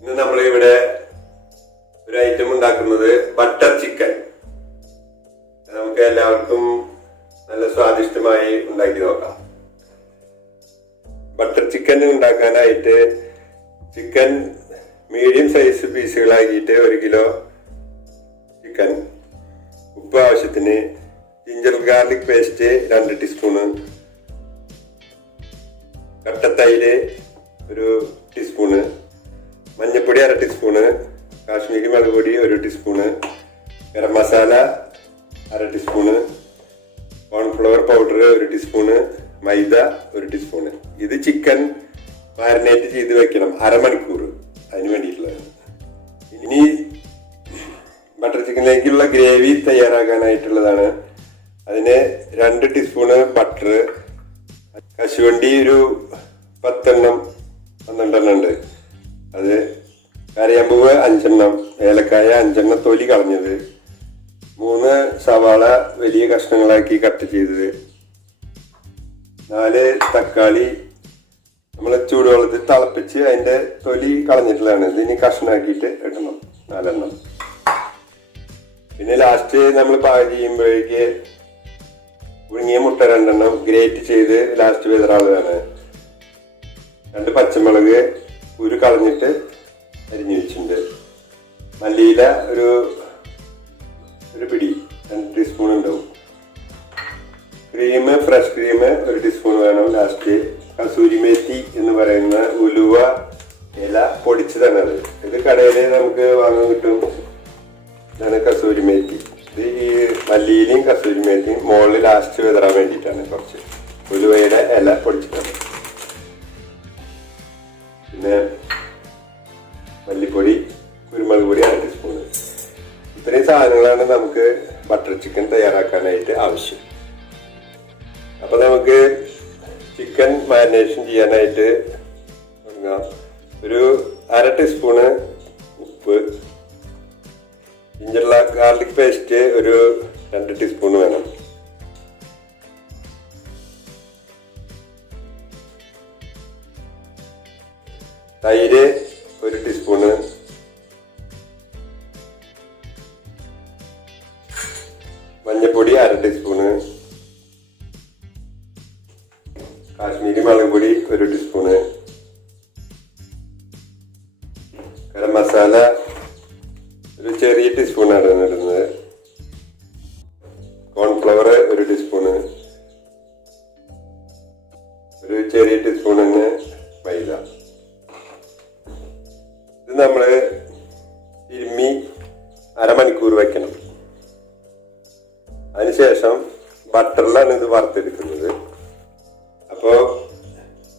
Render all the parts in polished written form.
ഇന്ന് നമ്മൾ ഇവിടെ ഒരു ഐറ്റം ഉണ്ടാക്കുന്നത് ബട്ടർ ചിക്കൻ. നമുക്ക് എല്ലാവർക്കും നല്ല സ്വാദിഷ്ടമായി ഉണ്ടാക്കി നോക്കാം. ബട്ടർ ചിക്കൻ ഉണ്ടാക്കാനായിട്ട് ചിക്കൻ മീഡിയം സൈസ് പീസുകളാക്കിയിട്ട് 1 കിലോ ചിക്കൻ, ഉപ്പ് ആവശ്യത്തിന്, ജിഞ്ചർ ഗാർലിക് പേസ്റ്റ് 2 ടീസ്പൂണ്, കട്ടത്തൈര് 1 ടീസ്പൂണ്, മഞ്ഞൾപ്പൊടി 1/2 ടീസ്പൂണ്, കാശ്മീരി മുളക് പൊടി 1 teaspoon, garam masala 1/2 teaspoon, cornflour powder 1 teaspoon, maida 1 teaspoon. ഇത് ചിക്കൻ മാരിനേറ്റ് ചെയ്ത് വെക്കണം 1/2 മണിക്കൂർ, അതിന് വേണ്ടിയിട്ടുള്ളതാണ്. ഇനി ബട്ടർ ചിക്കനിലേക്കുള്ള ഗ്രേവി തയ്യാറാക്കാനായിട്ടുള്ളതാണ്. അതിന് 2 ടീസ്പൂണ് ബട്ടർ, കശുവണ്ടി 10 12 ഉണ്ട്, അത് കറിയാമ്പൂവ് 5, ഏലക്കായ 5 തൊലി കളഞ്ഞത്, 3 സവാള വലിയ കഷ്ണങ്ങളാക്കി കട്ട് ചെയ്തത്, 4 തക്കാളി നമ്മൾ ചൂടുവെള്ളത്തിൽ തിളപ്പിച്ച് അതിൻ്റെ തൊലി കളഞ്ഞിട്ടുള്ളതാണ്. ഇതിനി കഷ്ണമാക്കിയിട്ട് ഇടണം 4. പിന്നെ ലാസ്റ്റ് നമ്മൾ പാകം ചെയ്യുമ്പോഴേക്ക് പുഴുങ്ങിയ മുട്ട 2 ഗ്രേറ്റ് ചെയ്ത് ലാസ്റ്റ് വിതറാവുന്നതാണ്. 2 പച്ചമുളക് കുരു കളഞ്ഞിട്ട് അരിഞ്ഞു വെച്ചിട്ടുണ്ട്. മല്ലിയില ഒരു പിടി 2 ടീസ്പൂൺ ഉണ്ടാവും. ക്രീം, ഫ്രഷ് ക്രീം 1 ടീസ്പൂൺ വേണം. ലാസ്റ്റ് കസൂരി മേത്തി എന്ന് പറയുന്ന ഉലുവ ഇല പൊടിച്ചതാണ്. ഇത് കടയിൽ നമുക്ക് വാങ്ങാൻ കിട്ടും. ഇതാണ് കസൂരി മേത്തി. ഇത് ഈ മല്ലിയിലും കസൂരി മേത്തിയും മുകളിൽ ലാസ്റ്റ് വിതറാൻ വേണ്ടിയിട്ടാണ്. കുറച്ച് ഉലുവയുടെ ഇല പൊടിച്ചിട്ടാണ്. പിന്നെ മല്ലിപ്പൊടി, കുരുമുളക് പൊടി 1/2 ടീസ്പൂണ്. ഇത്രയും സാധനങ്ങളാണ് നമുക്ക് ബട്ടർ ചിക്കൻ തയ്യാറാക്കാനായിട്ട് ആവശ്യം. അപ്പോൾ നമുക്ക് ചിക്കൻ മാരിനേഷൻ ചെയ്യാനായിട്ട് തുടങ്ങാം. 1/2 ടീസ്പൂണ് ഉപ്പ്, ജിഞ്ചർ ഗാർലിക് പേസ്റ്റ് 2 ടീസ്പൂൺ വേണം. തൈര് 1 ടീസ്പൂണ്, മഞ്ഞൾപ്പൊടി 1/2 ടീസ്പൂണ്, കാശ്മീരി മുളക് പൊടി 1 ടീസ്പൂണ്, ഗരം മസാല ചെറിയ ടീസ്പൂണാണ് ഇടുന്നത്, കോൺഫ്ലവർ 1 ടീസ്പൂണ്, ചെറിയ ടീസ്പൂണിന് മൈദ. ഇത് നമ്മൾ തിരുമ്മി 1/2 മണിക്കൂർ വെക്കണം. അതിനുശേഷം ബട്ടറിലാണ് ഇത് വറുത്തെടുക്കുന്നത്. അപ്പോൾ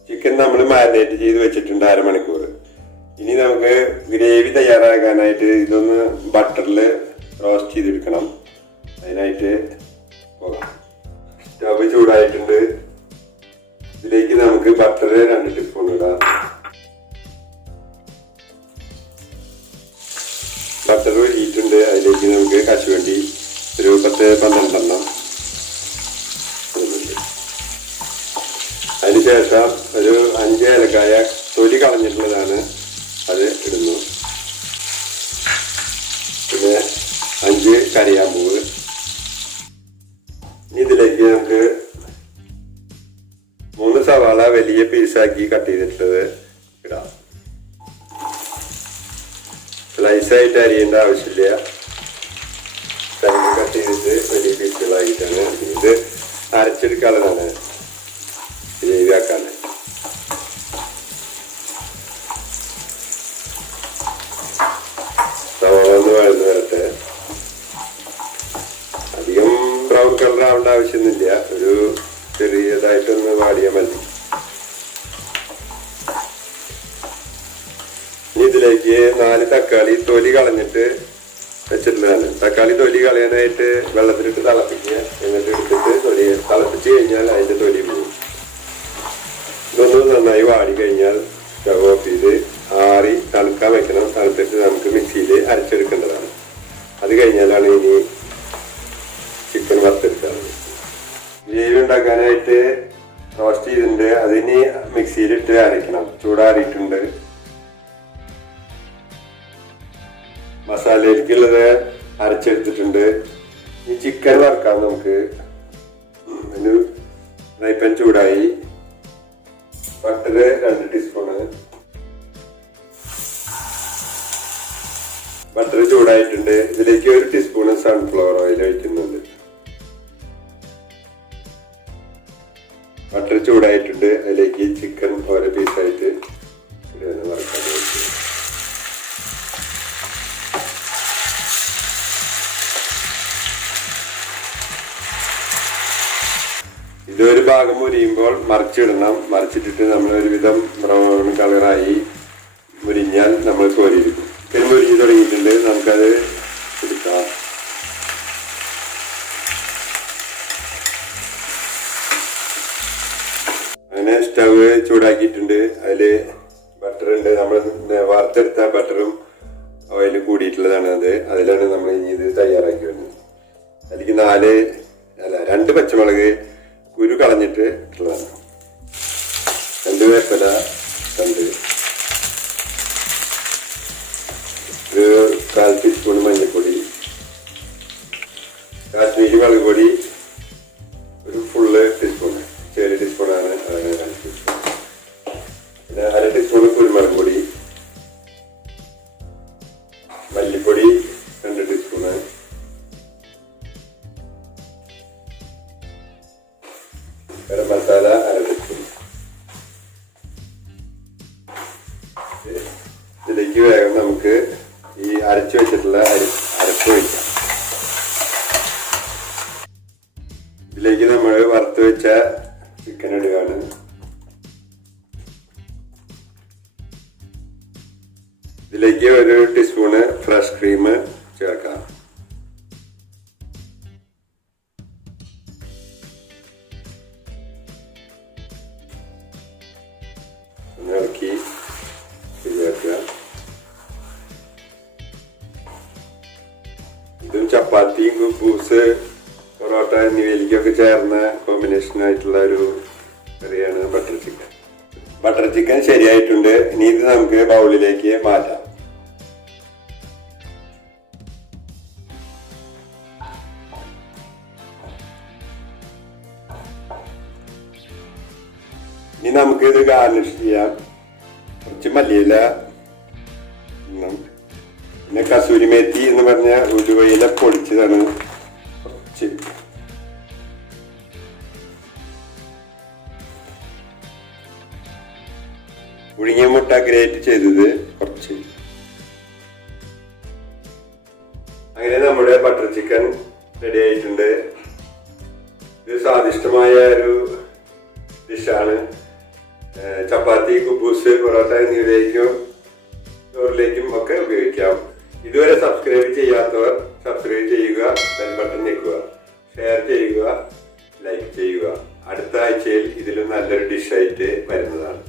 ചിക്കൻ നമ്മൾ മാരിനേറ്റ് ചെയ്ത് വെച്ചിട്ടുണ്ട് 1/2 മണിക്കൂർ. ഇനി നമുക്ക് ഗ്രേവി തയ്യാറാക്കാനായിട്ട് ഇതൊന്ന് ബട്ടറിൽ റോസ്റ്റ് ചെയ്തെടുക്കണം. അതിനായിട്ട് പോകാം. സ്റ്റവ് ചൂടായിട്ടുണ്ട്. ഇതിലേക്ക് നമുക്ക് ബട്ടർ 2 ടീസ്പൂൺ ഇടാം. ബട്ടർ ഒഴിയിട്ടുണ്ട്. അതിലേക്ക് നമുക്ക് കശുവണ്ടി 10-12 അതിനുശേഷം 5 ഏലക്കായ തൊലി കളഞ്ഞിട്ടുള്ളതാണ്, അത് ഇടുന്നു. പിന്നെ 5 കറിയാമ്പൂവ്. ഇനി ഇതിലേക്ക് നമുക്ക് 3 സവാള വലിയ പീസാക്കി കട്ട് ചെയ്തിട്ടുള്ളത് ഇടാം. സ്ലൈസായിട്ട് അരിയേണ്ട ആവശ്യമില്ല. കട്ട് ചെയ്തിട്ട് വലിയ പീസുകളായിട്ടാണ്. ഇത് അരച്ചെടുക്കാനുള്ളതാണ്, ഗ്രേവി ആക്കാൻ. സവാള ഒന്ന് വഴന്ന് വരട്ടെ. അധികം ബ്രൗൺ കളർ ആവേണ്ട ആവശ്യമൊന്നുമില്ല, ചെറിയതായിട്ടൊന്ന് വാടിയാൽ മതി. ഇനി ഇതിലേക്ക് 4 തക്കാളി തൊലി കളഞ്ഞിട്ട് വെച്ചിട്ടുള്ളതാണ്. തക്കാളി തൊലി കളയാനായിട്ട് വെള്ളത്തിലിട്ട് തിളപ്പിക്കുക. എന്നിട്ട് എടുത്തിട്ട് തൊലി തിളപ്പിച്ച് കഴിഞ്ഞാൽ അതിൻ്റെ തൊലി പോകും. ഇതൊന്ന് നന്നായി വാടി കഴിഞ്ഞാൽ സ്റ്റവ് ഓഫ് ചെയ്ത് ആറി തണുക്കാൻ വെക്കണം. തണുത്തിട്ട് നമുക്ക് മിക്സിയിൽ അരച്ചെടുക്കേണ്ടതാണ്. അത് കഴിഞ്ഞാലാണ് ഇനി ചിക്കൻ വറുത്തെടുക്കാറുള്ളത്. ഗ്രേവി ഉണ്ടാക്കാനായിട്ട് റോസ്റ്റ് ചെയ്തിട്ടുണ്ട്. അതിന് മിക്സിയിലിട്ട് അരയ്ക്കണം. ചൂടാറിയിട്ടുണ്ട്. മസാലയിലേക്കുള്ളത് അരച്ചെടുത്തിട്ടുണ്ട്. ഈ ചിക്കൻ വറുക്കാം നമുക്ക്. ഒരു ഫ്രൈ പാൻ ചൂടായി. Butter 2 teaspoon. ബട്ടർ ചൂടായിട്ടുണ്ട്. ഇതിലേക്ക് 1 ടീസ്പൂണ് സൺഫ്ലവർ ഓയിൽ ഒഴിക്കുന്നുണ്ട്. ബട്ടർ ചൂടായിട്ടുണ്ട്. അതിലേക്ക് ചിക്കൻ ഓരോ പീസായിട്ട് വറുക്കാൻ വെച്ചു. ഇതൊരു ഭാഗം മുരിയുമ്പോൾ മറിച്ചിടണം. മറിച്ചിട്ടിട്ട് നമ്മൾ ഒരുവിധം ബ്രൗൺ കളറായി മുരിഞ്ഞാൽ നമ്മൾ കോരിയിരിക്കും. പിന്നെ മുരിഞ്ഞ് തുടങ്ങിയിട്ടുണ്ട്. നമുക്കത് എടുക്കാം. അങ്ങനെ സ്റ്റവ് ചൂടാക്കിയിട്ടുണ്ട്. അതില് ബട്ടർ ഉണ്ട്. നമ്മൾ വറുത്തെടുത്ത ബട്ടറും ഓയിലും കൂടിയിട്ടുള്ളതാണ് അത്. അതിലാണ് നമ്മൾ ഇനി ഇത് തയ്യാറാക്കി വരുന്നത്. അതിലേക്ക് 2 പച്ചമുളക് കുരു കളഞ്ഞിട്ട് ഇട്ടുള്ളതാണ്. 2 വേപ്പില, 2 1/4 ടീസ്പൂൺ മഞ്ഞൾപ്പൊടി, കാശ്മീരി മുളക് പൊടി 1 ഫുള്ള് ടീസ്പൂണ്, ചെറിയ ടീസ്പൂണാണ്. 2 ടീസ്പൂൺ. പിന്നെ 1/2 ടീസ്പൂൺ കുരുമുളക് പൊടി, മല്ലിപ്പൊടി 2 ടീസ്പൂണ്, ഗരം മസാല 1/2 ടീസ്പൂൺ. ഇതിലേക്ക് വേഗം നമുക്ക് ഈ അരച്ചു വെച്ചിട്ടുള്ള അരപ്പ് ഒഴിക്കാം. ഇതിലേക്ക് നമ്മൾ വറുത്ത് വെച്ച ചിക്കൻ ഇടുകയാണ്. ഇതിലേക്ക് 1 ടീസ്പൂണ് ഫ്രഷ് ക്രീം ചേർക്കാം. ഇളക്കി ശരിയാക്കുക. ഇതും ചപ്പാത്തിയും കുബൂസ് പൊറോട്ട എന്നിവയിലേക്കൊക്കെ ചേർന്ന കോമ്പിനേഷൻ ആയിട്ടുള്ള ഒരു കറിയാണ് ബട്ടർ ചിക്കൻ. ബട്ടർ ചിക്കൻ ശരിയായിട്ടുണ്ട്. ഇനി ഇത് നമുക്ക് ബൗളിലേക്ക് മാറ്റാം. ഇനി നമുക്ക് ഇത് ഗാർണിഷ് ചെയ്യാം. കുറച്ച് മല്ലിയില, പിന്നെ കസൂരി മേത്തി എന്ന് പറഞ്ഞ ഉലുവയില പൊടിച്ചതാണ് കുറച്ച്. പുഴുങ്ങിയ മുട്ട ഗ്രേറ്റ് ചെയ്തത് കുറച്ച്. അങ്ങനെ നമ്മുടെ ബട്ടർ ചിക്കൻ റെഡി ആയിട്ടുണ്ട്. ഇത് സ്വാദിഷ്ടമായ ഒരു ഡിഷാണ്. ചപ്പാത്തി, കുബൂസ്, പൊറോട്ട എന്നിവയിലേക്കും ചോറിലേക്കും ഒക്കെ ഉപയോഗിക്കാം. ഇതുവരെ സബ്സ്ക്രൈബ് ചെയ്യാത്തവർ സബ്സ്ക്രൈബ് ചെയ്യുക, ബെൽ ബട്ടൺ ഞെക്കുക, ഷെയർ ചെയ്യുക, ലൈക്ക് ചെയ്യുക. അടുത്ത ആഴ്ചയിൽ ഇതിലും നല്ലൊരു ഡിഷായിട്ട് വരുന്നതാണ്.